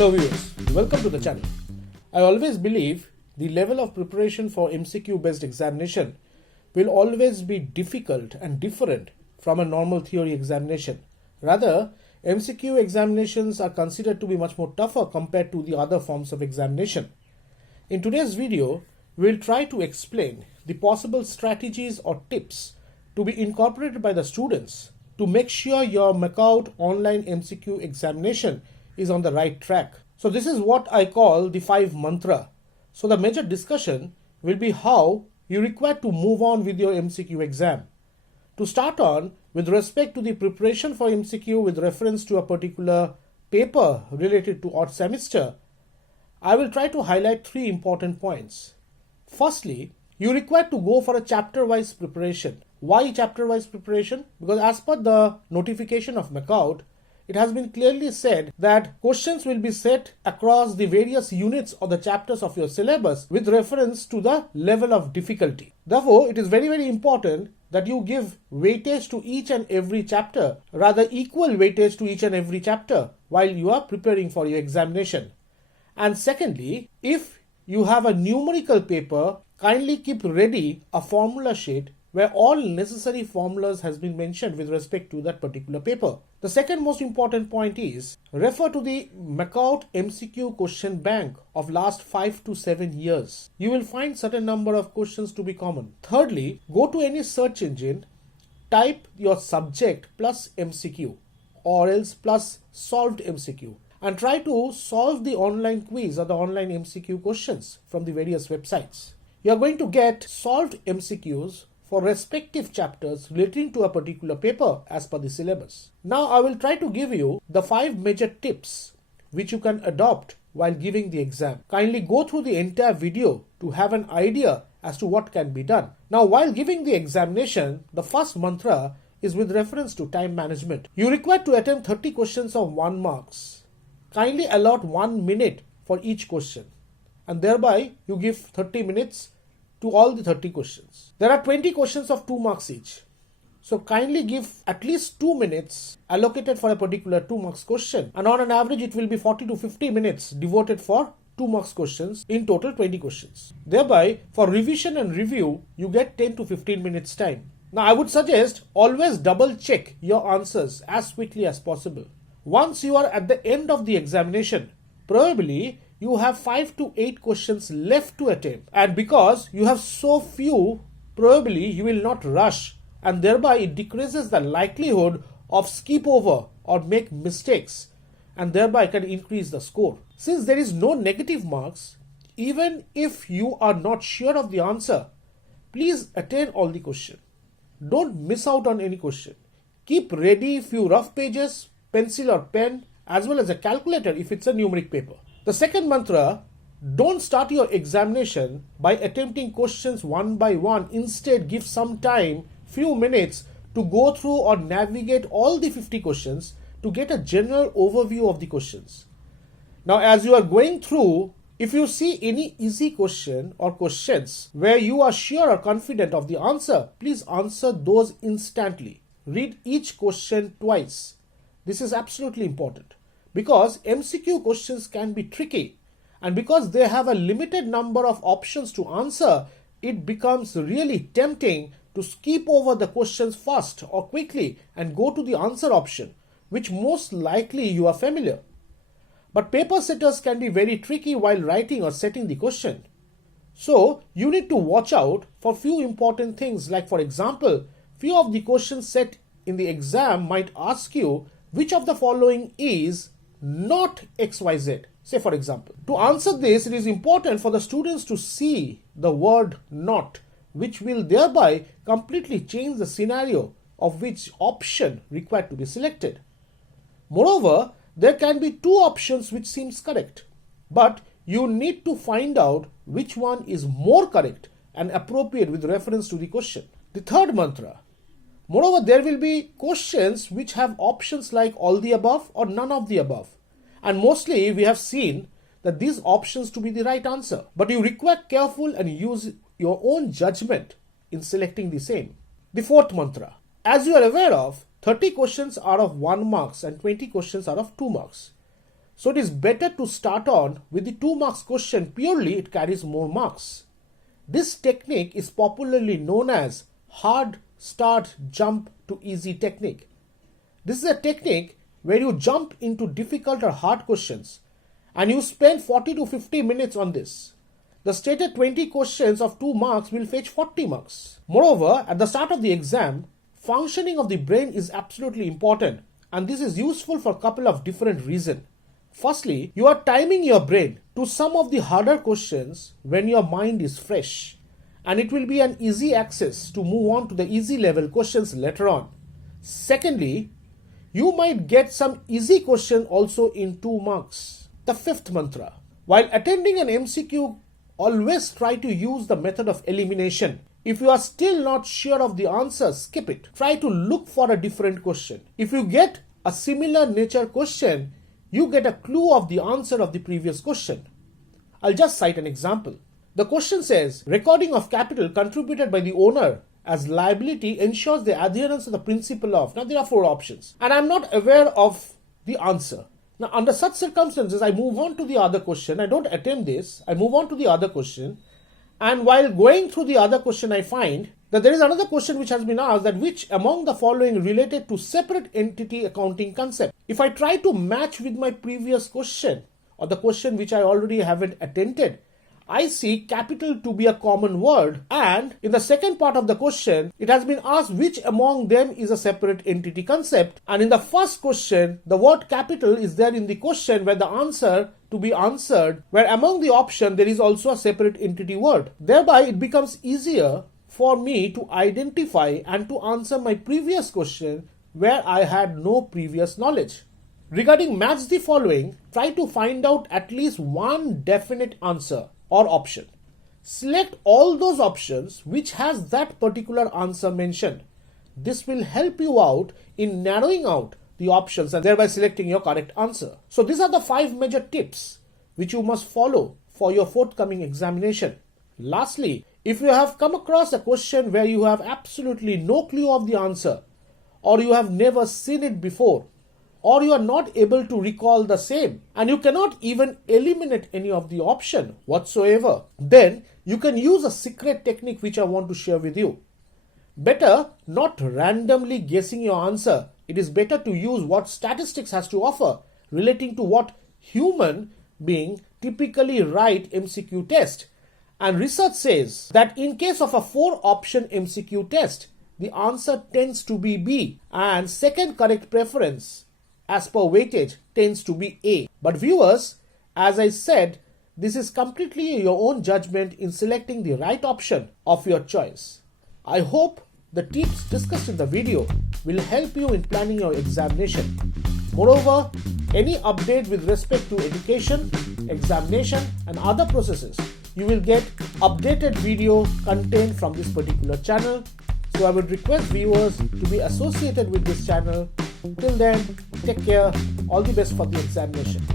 Hello viewers, welcome to the channel. I always believe the level of preparation for MCQ based examination will always be difficult and different from a normal theory examination. Rather, MCQ examinations are considered to be much more tougher compared to the other forms of examination. In today's video, we will try to explain the possible strategies or tips to be incorporated by the students to make sure your MAKAUT online MCQ examination is on the right track. So this is what I call the 5 mantra. So the major discussion will be how you require to move on with your MCQ exam. To start on, with respect to the preparation for MCQ with reference to a particular paper related to odd semester, I will try to highlight 3 important points. Firstly, you require to go for a chapter-wise preparation. Why chapter-wise preparation? Because as per the notification of MAKAUT, it has been clearly said that questions will be set across the various units or the chapters of your syllabus with reference to the level of difficulty. Therefore, it is very important that you give weightage to each and every chapter, rather equal weightage to each and every chapter while you are preparing for your examination. And secondly, if you have a numerical paper, kindly keep ready a formula sheet where all necessary formulas has been mentioned with respect to that particular paper. The second most important point is refer to the MAKAUT MCQ Question Bank of last 5 to 7 years. You will find certain number of questions to be common. Thirdly, go to any search engine, type your subject plus MCQ or else plus solved MCQ and try to solve the online quiz or the online MCQ questions from the various websites. You are going to get solved MCQs for respective chapters relating to a particular paper as per the syllabus. Now I will try to give you the 5 major tips which you can adopt while giving the exam. Kindly go through the entire video to have an idea as to what can be done. Now while giving the examination, the first mantra is with reference to time management. You require to attempt 30 questions of 1 marks. Kindly allot 1 minute for each question and thereby you give 30 minutes to all the 30 questions. There are 20 questions of 2 marks each. So kindly give at least 2 minutes allocated for a particular 2 marks question, and on an average it will be 40 to 50 minutes devoted for 2 marks questions, in total 20 questions. Thereby for revision and review you get 10 to 15 minutes time. Now I would suggest always double check your answers as quickly as possible. Once you are at the end of the examination, probably you have 5 to 8 questions left to attempt, and because you have so few, probably you will not rush, and thereby it decreases the likelihood of skip over or make mistakes, and thereby can increase the score. Since there is no negative marks, even if you are not sure of the answer, please attend all the question. Don't miss out on any question. Keep ready few rough pages, pencil or pen, as well as a calculator if it's a numeric paper. The second mantra, don't start your examination by attempting questions one by one. Instead, give some time, few minutes to go through or navigate all the 50 questions to get a general overview of the questions. Now, as you are going through, if you see any easy question or questions where you are sure or confident of the answer, please answer those instantly. Read each question twice. This is absolutely important, because MCQ questions can be tricky, and because they have a limited number of options to answer, it becomes really tempting to skip over the questions fast or quickly and go to the answer option, which most likely you are familiar. But paper setters can be very tricky while writing or setting the question. So you need to watch out for few important things, like for example, few of the questions set in the exam might ask you which of the following is not XYZ. Say for example, to answer this, it is important for the students to see the word not, which will thereby completely change the scenario of which option required to be selected. Moreover, there can be 2 options which seems correct, but you need to find out which one is more correct and appropriate with reference to the question. The third mantra, moreover, there will be questions which have options like all the above or none of the above. And mostly we have seen that these options to be the right answer. But you require careful and use your own judgment in selecting the same. The fourth mantra, as you are aware of, 30 questions are of 1 marks and 20 questions are of 2 marks. So it is better to start on with the 2 marks question, purely it carries more marks. This technique is popularly known as hard start jump to easy technique. This is a technique where you jump into difficult or hard questions and you spend 40 to 50 minutes on this. The stated 20 questions of 2 marks will fetch 40 marks. Moreover, at the start of the exam, functioning of the brain is absolutely important, and this is useful for a couple of different reasons. Firstly, you are timing your brain to some of the harder questions when your mind is fresh, and it will be an easy access to move on to the easy level questions later on. Secondly, you might get some easy question also in 2 marks. The 5th mantra. While attending an MCQ, always try to use the method of elimination. If you are still not sure of the answer, skip it. Try to look for a different question. If you get a similar nature question, you get a clue of the answer of the previous question. I'll just cite an example. The question says, recording of capital contributed by the owner as liability ensures the adherence to the principle of. Now there are 4 options and I'm not aware of the answer. Now, under such circumstances, I move on to the other question. I don't attempt this. I move on to the other question. And while going through the other question, I find that there is another question which has been asked, that which among the following related to separate entity accounting concept. If I try to match with my previous question or the question which I already haven't attended, I see capital to be a common word, and in the second part of the question, it has been asked which among them is a separate entity concept, and in the first question, the word capital is there in the question where the answer to be answered, where among the option there is also a separate entity word. Thereby, it becomes easier for me to identify and to answer my previous question where I had no previous knowledge. Regarding match the following, try to find out at least one definite answer or option. Select all those options which has that particular answer mentioned. This will help you out in narrowing out the options and thereby selecting your correct answer. So these are the 5 major tips which you must follow for your forthcoming examination. Lastly, if you have come across a question where you have absolutely no clue of the answer, or you have never seen it before, or you are not able to recall the same, and you cannot even eliminate any of the option whatsoever, then you can use a secret technique which I want to share with you. Better not randomly guessing your answer. It is better to use what statistics has to offer relating to what human being typically write MCQ test. And research says that in case of a 4-option MCQ test, the answer tends to be B, and second correct preference as per weightage tends to be A. But viewers, as I said, this is completely your own judgment in selecting the right option of your choice. I hope the tips discussed in the video will help you in planning your examination. Moreover, any update with respect to education, examination and other processes, you will get updated video content from this particular channel. So I would request viewers to be associated with this channel. Till then, take care. All the best for the examination.